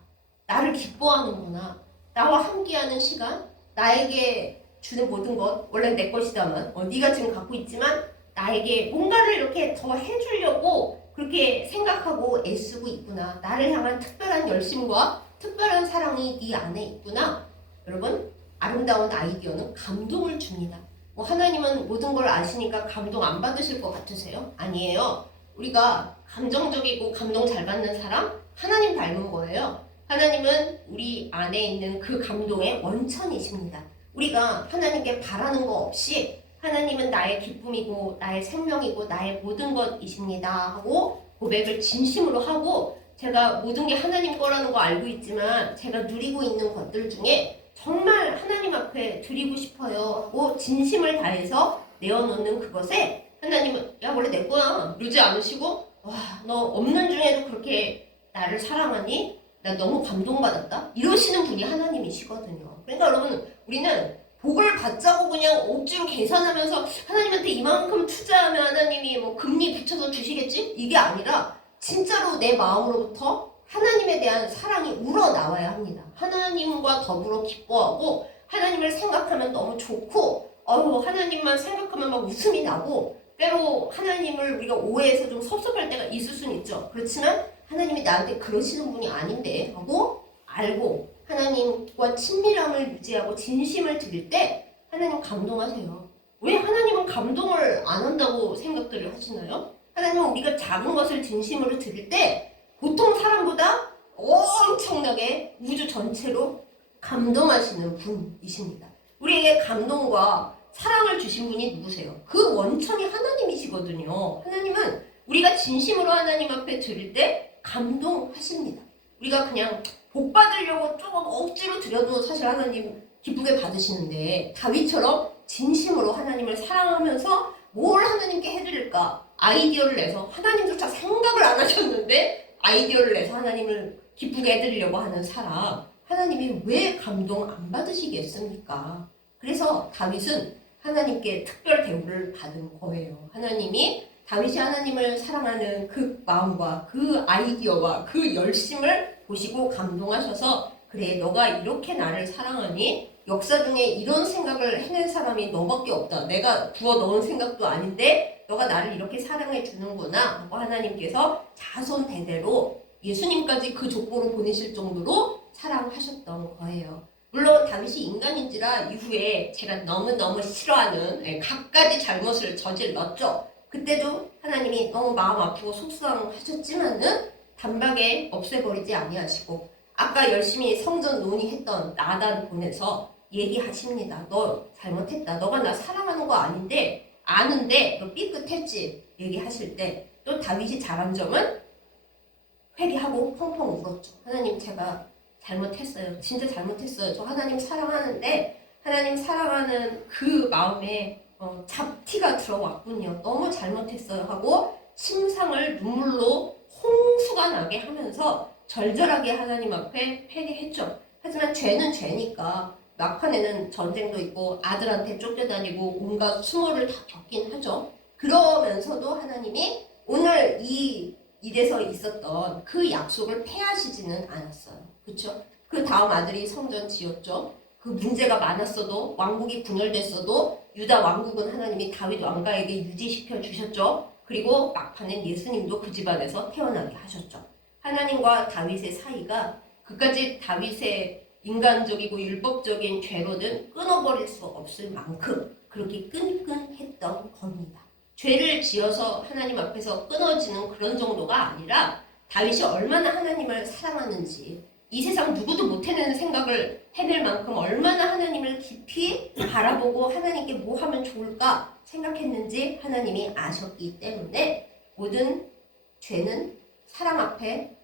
나를 기뻐하는구나 나와 함께하는 시간 나에게 주는 모든 것 원래 내 것이다만 네가 지금 갖고 있지만 나에게 뭔가를 이렇게 더 해주려고 그렇게 생각하고 애쓰고 있구나. 나를 향한 특별한 열심과 특별한 사랑이 네 안에 있구나. 여러분 아름다운 아이디어는 감동을 줍니다. 하나님은 모든 걸 아시니까 감동 안 받으실 것 같으세요? 아니에요. 우리가 감정적이고 감동 잘 받는 사람 하나님 닮은 거예요. 하나님은 우리 안에 있는 그 감동의 원천이십니다. 우리가 하나님께 바라는 거 없이 하나님은 나의 기쁨이고 나의 생명이고 나의 모든 것이십니다 하고 고백을 진심으로 하고 제가 모든 게 하나님 거라는 거 알고 있지만 제가 누리고 있는 것들 중에 정말 하나님 앞에 드리고 싶어요 하고 진심을 다해서 내어놓는 그것에 하나님은 야 원래 내 거야 이러지 않으시고 와 너 없는 중에도 그렇게 나를 사랑하니? 나 너무 감동받았다 이러시는 분이 하나님이시거든요. 그러니까 여러분 우리는 복을 받자고 그냥 억지로 계산하면서 하나님한테 이만큼 투자하면 하나님이 뭐 금리 붙여서 주시겠지? 이게 아니라 진짜로 내 마음으로부터 하나님에 대한 사랑이 우러나와야 합니다. 하나님과 더불어 기뻐하고 하나님을 생각하면 너무 좋고 하나님만 생각하면 막 웃음이 나고 때로 하나님을 우리가 오해해서 좀 섭섭할 때가 있을 수는 있죠. 그렇지만 하나님이 나한테 그러시는 분이 아닌데 하고 알고 하나님과 친밀함을 유지하고 진심을 드릴 때 하나님 감동하세요. 왜 하나님은 감동을 안 한다고 생각들을 하시나요? 하나님은 우리가 작은 것을 진심으로 드릴 때 보통 사람보다 엄청나게 우주 전체로 감동하시는 분이십니다. 우리에게 감동과 사랑을 주신 분이 누구세요? 그 원천이 하나님이시거든요. 하나님은 우리가 진심으로 하나님 앞에 드릴 때 감동하십니다. 우리가 그냥 복 받으려고 조금 억지로 드려도 사실 하나님 기쁘게 받으시는데 다윗처럼 진심으로 하나님을 사랑하면서 뭘 하나님께 해드릴까 아이디어를 내서 하나님조차 생각을 안 하셨는데 아이디어를 내서 하나님을 기쁘게 해드리려고 하는 사람, 하나님이 왜 감동 안 받으시겠습니까? 그래서 다윗은 하나님께 특별 대우를 받은 거예요. 다윗이 하나님을 사랑하는 그 마음과 그 아이디어와 그 열심을 보시고 감동하셔서, 그래, 너가 이렇게 나를 사랑하니 역사 중에 이런 생각을 해낸 사람이 너밖에 없다. 내가 부어 넣은 생각도 아닌데 너가 나를 이렇게 사랑해 주는구나 하고 하나님께서 자손 대대로 예수님까지 그 족보로 보내실 정도로 사랑하셨던 거예요. 물론 다윗이 인간인지라 이후에 제가 너무너무 싫어하는 갖가지 잘못을 저질렀죠. 그때도 하나님이 너무 마음 아프고 속상하셨지만은 단박에 없애버리지 아니하시고, 아까 열심히 성전 논의했던 나단 보내서 얘기하십니다. 너 잘못했다. 너가 나 사랑하는 거 아는데 너 삐끗했지. 얘기하실 때 또 다윗이 잘한 점은 회개하고 펑펑 울었죠. 하나님, 제가 잘못했어요. 진짜 잘못했어요. 저 하나님 사랑하는데 하나님 사랑하는 그 마음에 잡티가 들어왔군요. 너무 잘못했어요 하고 침상을 눈물로 홍수가 나게 하면서 절절하게 하나님 앞에 회개했죠. 하지만 죄는 죄니까 막판에는 전쟁도 있고 아들한테 쫓겨다니고 온갖 수모를 다 겪긴 하죠. 그러면서도 하나님이 오늘 이 일에서 있었던 그 약속을 폐하시지는 않았어요. 그렇죠? 그 다음 아들이 성전 지었죠. 그 문제가 많았어도, 왕국이 분열됐어도 유다 왕국은 하나님이 다윗 왕가에게 유지시켜 주셨죠. 그리고 막판엔 예수님도 그 집안에서 태어나게 하셨죠. 하나님과 다윗의 사이가 그까지 다윗의 인간적이고 율법적인 죄로는 끊어버릴 수 없을 만큼 그렇게 끈끈했던 겁니다. 죄를 지어서 하나님 앞에서 끊어지는 그런 정도가 아니라 다윗이 얼마나 하나님을 사랑하는지, 이 세상 누구도 못 해내는 생각을 해낼 만큼 얼마나 하나님을 깊이 바라보고 하나님께 뭐 하면 좋을까 생각했는지 하나님이 아셨기 때문에 모든 죄는 사랑 앞에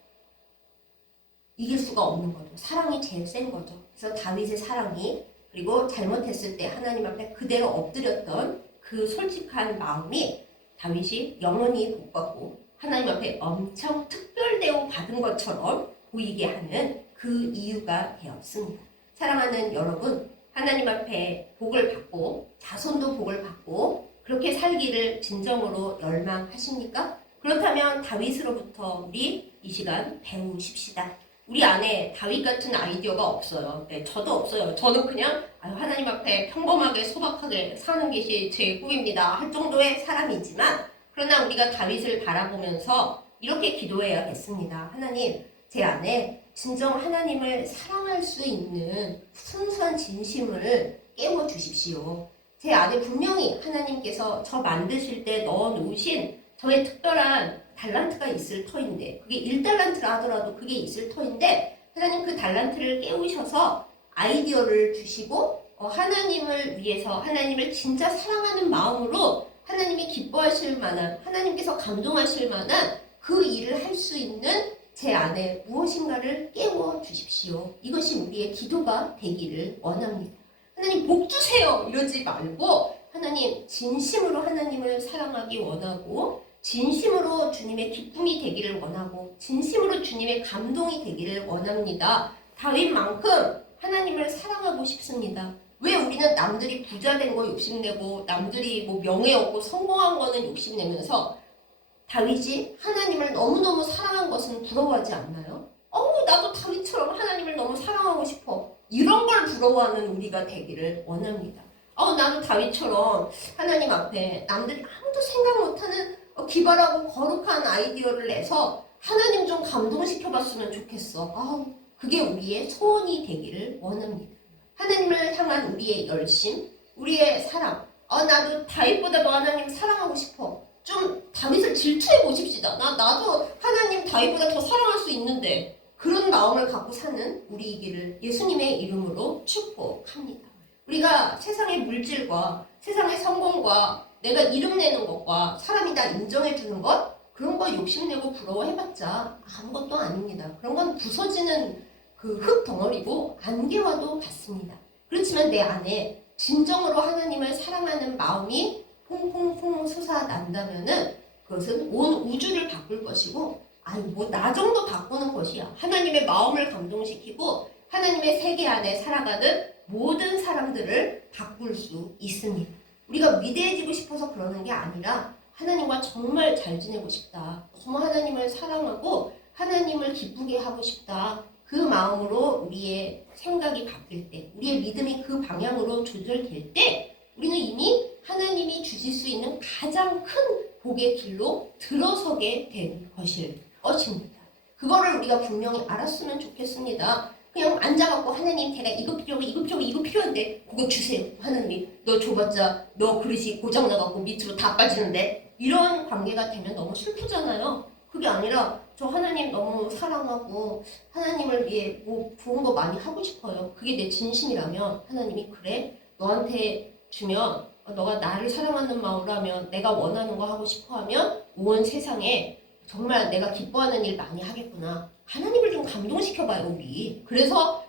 이길 수가 없는 거죠. 사랑이 제일 센 거죠. 그래서 다윗의 사랑이, 그리고 잘못했을 때 하나님 앞에 그대로 엎드렸던 그 솔직한 마음이 다윗이 영원히 복받고 하나님 앞에 엄청 특별 대우 받은 것처럼 보이게 하는 그 이유가 되었습니다. 사랑하는 여러분, 하나님 앞에 복을 받고 자손도 복을 받고 그렇게 살기를 진정으로 열망하십니까? 그렇다면 다윗으로부터 우리 이 시간 배우십시다. 우리 안에 다윗 같은 아이디어가 없어요. 네, 저도 없어요. 저는 그냥 하나님 앞에 평범하게 소박하게 사는 것이 제 꿈입니다 할 정도의 사람이지만, 그러나 우리가 다윗을 바라보면서 이렇게 기도해야겠습니다. 하나님, 제 안에 진정 하나님을 사랑할 수 있는 순수한 진심을 깨워주십시오. 제 안에 분명히 하나님께서 저 만드실 때 넣어놓으신 저의 특별한 달란트가 있을 터인데, 그게 1달란트라 하더라도 그게 있을 터인데, 하나님 그 달란트를 깨우셔서 아이디어를 주시고 하나님을 위해서, 하나님을 진짜 사랑하는 마음으로 하나님이 기뻐하실 만한, 하나님께서 감동하실 만한 그 일을 할 수 있는 제 안에 무엇인가를 깨워 주십시오. 이것이 우리의 기도가 되기를 원합니다. 하나님 복 주세요 이러지 말고, 하나님 진심으로 하나님을 사랑하기 원하고, 진심으로 주님의 기쁨이 되기를 원하고, 진심으로 주님의 감동이 되기를 원합니다. 다윗만큼 하나님을 사랑하고 싶습니다. 왜 우리는 남들이 부자 된 거 욕심내고 남들이 뭐 명예 얻고 성공한 거는 욕심내면서 다윗이 하나님을 너무너무 사랑한 것은 부러워하지 않나요? 나도 다윗처럼 하나님을 너무 사랑하고 싶어. 이런 걸 부러워하는 우리가 되기를 원합니다. 나도 다윗처럼 하나님 앞에 남들이 아무도 생각 못하는 기발하고 거룩한 아이디어를 내서 하나님 좀 감동시켜봤으면 좋겠어. 그게 우리의 소원이 되기를 원합니다. 하나님을 향한 우리의 열심, 우리의 사랑. 나도 다윗보다 더 하나님 사랑하고 싶어. 좀 다윗을 질투해 보십시다. 나도 하나님 다윗보다 더 사랑할 수 있는데, 그런 마음을 갖고 사는 우리이기를 예수님의 이름으로 축복합니다. 우리가 세상의 물질과 세상의 성공과 내가 이름 내는 것과 사람이 나 인정해 주는 것, 그런 거 욕심내고 부러워해봤자 아무것도 아닙니다. 그런 건 부서지는 그 흙 덩어리고 안개와도 같습니다. 그렇지만 내 안에 진정으로 하나님을 사랑하는 마음이 퐁퐁퐁 솟아난다면은 그것은 온 우주를 바꿀 것이고 아니 뭐 나 정도 바꾸는 것이야. 하나님의 마음을 감동시키고 하나님의 세계 안에 살아가는 모든 사람들을 바꿀 수 있습니다. 우리가 위대해지고 싶어서 그러는 게 아니라 하나님과 정말 잘 지내고 싶다. 너무 하나님을 사랑하고 하나님을 기쁘게 하고 싶다. 그 마음으로 우리의 생각이 바뀔 때, 우리의 믿음이 그 방향으로 조절될 때 우리는 이미 하나님이 주실 수 있는 가장 큰 복의 길로 들어서게 된 것입니다. 그거를 우리가 분명히 알았으면 좋겠습니다. 그냥 앉아갖고 하나님 제가 이거 필요하고 이거 필요하고 이거 필요한데 그거 주세요. 하나님이 너 줘봤자 너 그릇이 고장나갖고 밑으로 다 빠지는데 이런 관계가 되면 너무 슬프잖아요. 그게 아니라 저 하나님 너무 사랑하고 하나님을 위해 뭐 좋은 거 많이 하고 싶어요. 그게 내 진심이라면 하나님이 그래 너한테 주면 너가 나를 사랑하는 마음으로 하면 내가 원하는 거 하고 싶어 하면 온 세상에 정말 내가 기뻐하는 일 많이 하겠구나. 하나님을 좀 감동시켜봐요 우리. 그래서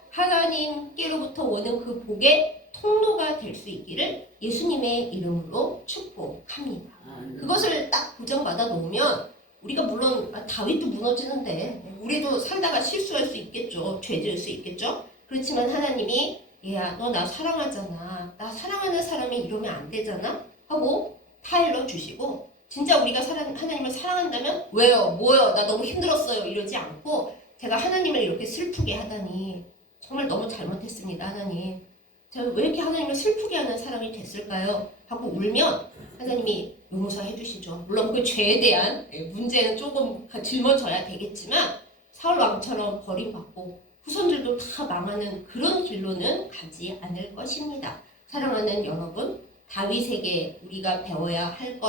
하나님께로부터 오는 그 복의 통로가 될 수 있기를 예수님의 이름으로 축복합니다. 그것을 딱 보장받아 놓으면 우리가 물론 다윗도 무너지는데 우리도 살다가 실수할 수 있겠죠. 죄 지을 수 있겠죠. 그렇지만 하나님이 얘야 너 나 사랑하잖아. 나 사랑하는 사람이 이러면 안 되잖아 하고 타일러 주시고 진짜 우리가 하나님을 사랑한다면 왜요? 뭐요? 나 너무 힘들었어요. 이러지 않고 제가 하나님을 이렇게 슬프게 하다니 정말 너무 잘못했습니다. 하나님. 제가 왜 이렇게 하나님을 슬프게 하는 사람이 됐을까요? 하고 울면 하나님이 용서해 주시죠. 물론 그 죄에 대한 문제는 조금 짊어져야 되겠지만 사울 왕처럼 버림받고 후손들도 다 망하는 그런 길로는 가지 않을 것입니다. 사랑하는 여러분, 다윗에게 우리가 배워야 할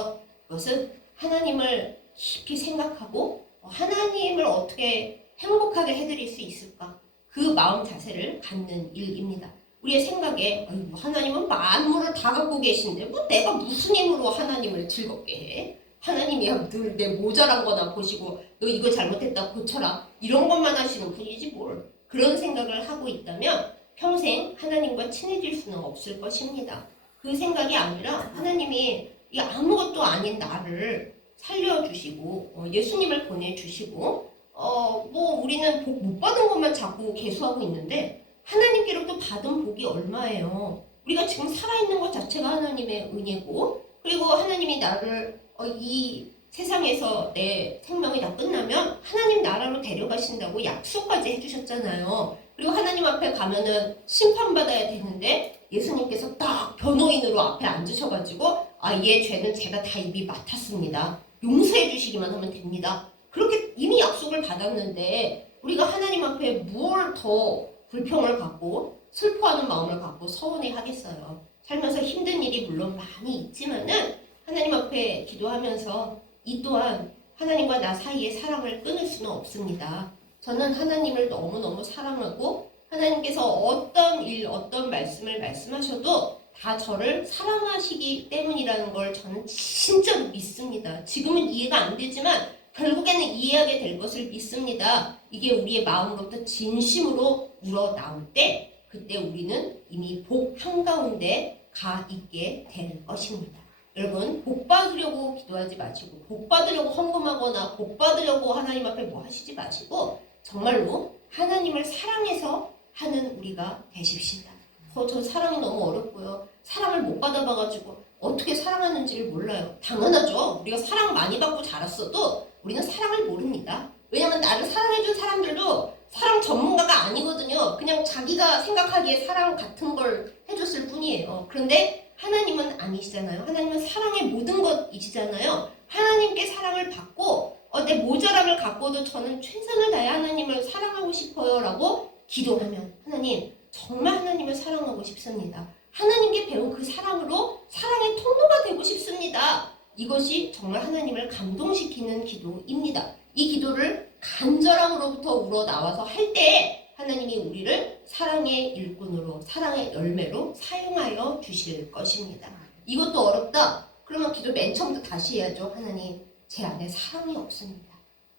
것은 하나님을 깊이 생각하고 하나님을 어떻게 행복하게 해드릴 수 있을까? 그 마음 자세를 갖는 일입니다. 우리의 생각에 하나님은 만물을 다 갖고 계신데 뭐 내가 무슨 힘으로 하나님을 즐겁게 해? 하나님이야 늘 내 모자란 거나 보시고 너 이거 잘못했다 고쳐라 이런 것만 하시는 분이지 뭘. 그런 생각을 하고 있다면 평생 하나님과 친해질 수는 없을 것입니다. 그 생각이 아니라 하나님이 이 아무것도 아닌 나를 살려주시고 예수님을 보내주시고 뭐 우리는 복 못 받은 것만 자꾸 계수하고 있는데 하나님께로부터 받은 복이 얼마예요. 우리가 지금 살아있는 것 자체가 하나님의 은혜고 그리고 하나님이 나를 이 세상에서 내 생명이 다 끝나면 하나님 나라로 데려가신다고 약속까지 해주셨잖아요. 그리고 하나님 앞에 가면은 심판받아야 되는데 예수님께서 딱 변호인으로 앞에 앉으셔가지고 얘 죄는 제가 다 이미 맡았습니다. 용서해 주시기만 하면 됩니다. 그렇게 이미 약속을 받았는데 우리가 하나님 앞에 뭘 더 불평을 갖고 슬퍼하는 마음을 갖고 서운해 하겠어요. 살면서 힘든 일이 물론 많이 있지만은 하나님 앞에 기도하면서 이 또한 하나님과 나 사이의 사랑을 끊을 수는 없습니다. 저는 하나님을 너무너무 사랑하고 하나님께서 어떤 일, 어떤 말씀을 말씀하셔도 다 저를 사랑하시기 때문이라는 걸 저는 진짜로 믿습니다. 지금은 이해가 안 되지만 결국에는 이해하게 될 것을 믿습니다. 이게 우리의 마음으로부터 진심으로 우러나올 때 그때 우리는 이미 복 한가운데 가 있게 될 것입니다. 여러분 복 받으려고 기도하지 마시고 복 받으려고 헌금하거나 복 받으려고 하나님 앞에 뭐 하시지 마시고 정말로 하나님을 사랑해서 하는 우리가 되십시다. 저 사랑이 너무 어렵고요. 사랑을 못 받아봐가지고 어떻게 사랑하는지를 몰라요. 당연하죠. 우리가 사랑 많이 받고 자랐어도 우리는 사랑을 모릅니다. 왜냐면 나를 사랑해준 사람들도 사랑 전문가가 아니거든요. 그냥 자기가 생각하기에 사랑 같은 걸 해줬을 뿐이에요. 그런데 하나님은 아니시잖아요. 하나님은 사랑의 모든 것이시잖아요. 하나님께 사랑을 받고 내 모자람을 갖고도 저는 최선을 다해 하나님을 사랑하고 싶어요 라고 기도하면 하나님 정말 하나님을 사랑하고 싶습니다. 하나님께 배운 그 사랑으로 사랑의 통로가 되고 싶습니다. 이것이 정말 하나님을 감동시키는 기도입니다. 이 기도를 간절함으로부터 우러나와서 할 때 하나님이 우리를 사랑의 일꾼으로 사랑의 열매로 사용하여 주실 것입니다. 이것도 어렵다. 그러면 기도 맨 처음부터 다시 해야죠. 하나님 제 안에 사랑이 없습니다.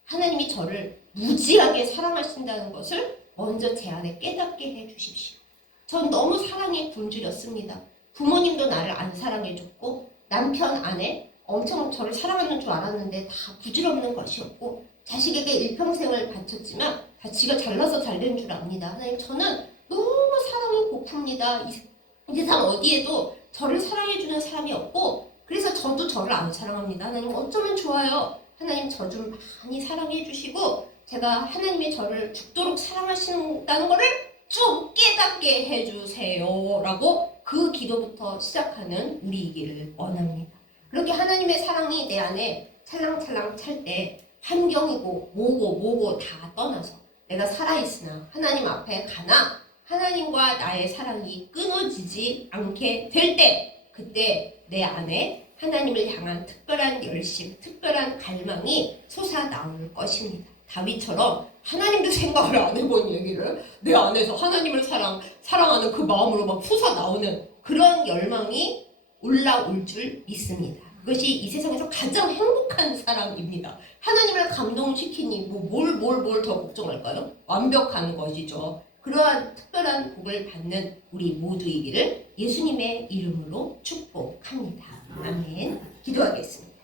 하나님이 저를 무지하게 사랑하신다는 것을 먼저 제 안에 깨닫게 해주십시오. 전 너무 사랑에 굶주렸습니다. 부모님도 나를 안 사랑해줬고 남편, 아내 엄청 저를 사랑하는 줄 알았는데 다 부질없는 것이었고 자식에게 일평생을 바쳤지만 다 지가 잘나서 잘 된 줄 압니다. 하나님, 저는 너무 사랑이 고픕니다. 이 세상 어디에도 저를 사랑해주는 사람이 없고, 그래서 저도 저를 안 사랑합니다. 하나님, 어쩌면 좋아요. 하나님, 저 좀 많이 사랑해 주시고 제가 하나님이 저를 죽도록 사랑하신다는 거를 좀 깨닫게 해주세요 라고 그 기도부터 시작하는 우리이기를 원합니다. 그렇게 하나님의 사랑이 내 안에 찰랑찰랑 찰 때 환경이고 뭐고 다 떠나서 내가 살아있으나 하나님 앞에 가나 하나님과 나의 사랑이 끊어지지 않게 될 때, 그때 내 안에 하나님을 향한 특별한 열심, 특별한 갈망이 솟아나올 것입니다. 다윗처럼 하나님도 생각을 안 해본 얘기를 내 안에서 하나님을 사랑하는 그 마음으로 막 솟아나오는 그런 열망이 올라올 줄 믿습니다. 그것이 이 세상에서 가장 행복한 사람입니다. 하나님을 감동시키니 뭘 더 걱정할까요? 완벽한 것이죠. 그러한 특별한 복을 받는 우리 모두이기를 예수님의 이름으로 축복합니다. 아멘. 기도하겠습니다.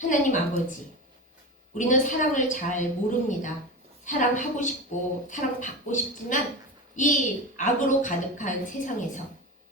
하나님 아버지, 우리는 사랑을 잘 모릅니다. 사랑하고 싶고 사랑받고 싶지만 이 악으로 가득한 세상에서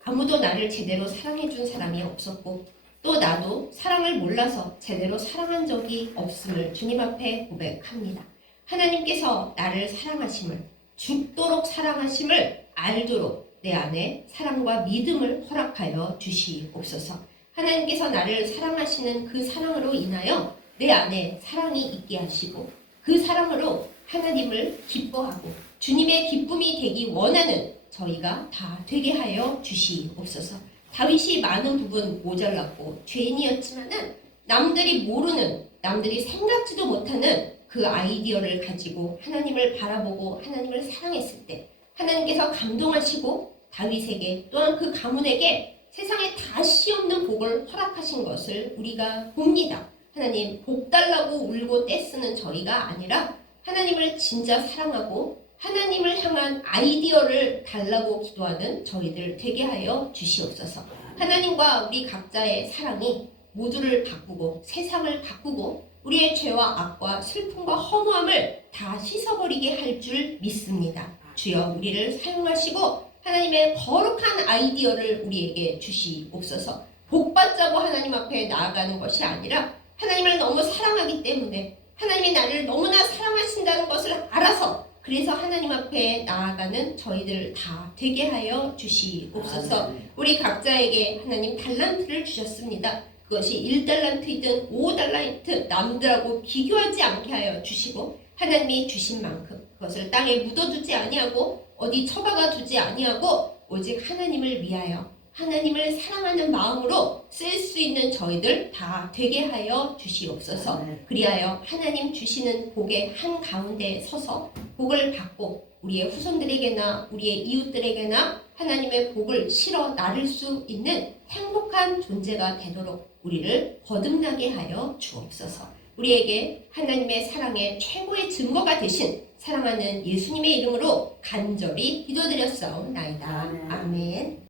아무도 나를 제대로 사랑해준 사람이 없었고, 또 나도 사랑을 몰라서 제대로 사랑한 적이 없음을 주님 앞에 고백합니다. 하나님께서 나를 사랑하심을, 죽도록 사랑하심을 알도록 내 안에 사랑과 믿음을 허락하여 주시옵소서. 하나님께서 나를 사랑하시는 그 사랑으로 인하여 내 안에 사랑이 있게 하시고, 그 사랑으로 하나님을 기뻐하고 주님의 기쁨이 되기 원하는 저희가 다 되게 하여 주시옵소서. 다윗이 많은 부분 모자랐고 죄인이었지만은 남들이 모르는, 남들이 생각지도 못하는 그 아이디어를 가지고 하나님을 바라보고 하나님을 사랑했을 때 하나님께서 감동하시고 다윗에게 또한 그 가문에게 세상에 다시 없는 복을 허락하신 것을 우리가 봅니다. 하나님, 복 달라고 울고 떼쓰는 저희가 아니라 하나님을 진짜 사랑하고 하나님을 향한 아이디어를 달라고 기도하는 저희들 되게 하여 주시옵소서. 하나님과 우리 각자의 사랑이 모두를 바꾸고 세상을 바꾸고 우리의 죄와 악과 슬픔과 허무함을 다 씻어버리게 할 줄 믿습니다. 주여, 우리를 사용하시고 하나님의 거룩한 아이디어를 우리에게 주시옵소서. 복받자고 하나님 앞에 나아가는 것이 아니라 하나님을 너무 사랑하기 때문에, 하나님이 나를 너무나 사랑하신다는 것을 알아서, 그래서 하나님 앞에 나아가는 저희들 다 되게 하여 주시옵소서. 우리 각자에게 하나님 달란트를 주셨습니다. 그것이 1달란트이든 5달란트 남들하고 비교하지 않게 하여 주시고, 하나님이 주신 만큼 그것을 땅에 묻어두지 아니하고 어디 처박아 두지 아니하고 오직 하나님을 위하여 하나님을 사랑하는 마음으로 쓸 수 있는 저희들 다 되게 하여 주시옵소서. 그리하여 하나님 주시는 복의 한가운데 서서 복을 받고 우리의 후손들에게나 우리의 이웃들에게나 하나님의 복을 실어 나를 수 있는 행복한 존재가 되도록 우리를 거듭나게 하여 주옵소서. 우리에게 하나님의 사랑의 최고의 증거가 되신 사랑하는 예수님의 이름으로 간절히 기도드렸사옵나이다. 아멘.